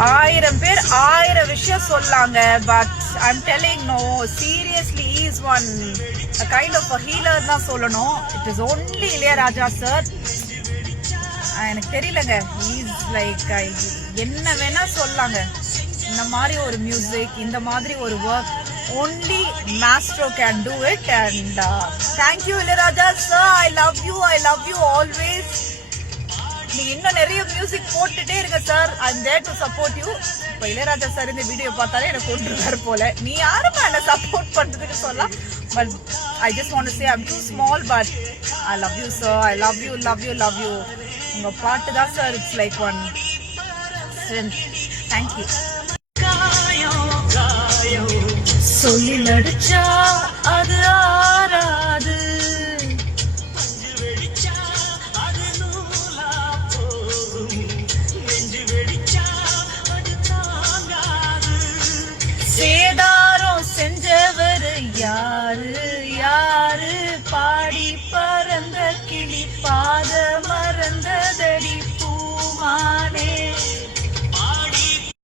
1000 பேர் 1000 விஷயம் சொல்லாங்க. But I'm telling no, seriously is one kind of healer தான் சொல்லணும். It is only Ilaiyaraaja sir. எனக்கு தெரியலங்க, இஸ் லைக் என்ன வேணா சொல்லாங்க. இந்த மாதிரி ஒரு மியூசிக், இந்த மாதிரி ஒரு work only maestro can do it. And thank you Ilaiyaraaja sir, I love you always. நீங்க இன்னும் நிறைய மியூசிக் போட்டுட்டே இருங்க sir. I'm there to support you. இப்போ இளையராஜா சார் இந்த வீடியோ பார்த்தாலே எனக்கு கொண்டுருவார் போல. நீ யாருமா என்ன சப்போர்ட் பண்றதுக்கு சொல்லலாம். But I just want to say I'm too small, but I love you sir, I love you. உங்க பாட்டு தான் sir, it's like one strength. Thank you. சொல்லி நடிச்சா அது ஆறாது, சேதாரம் செஞ்சவர் யாரு பாரு.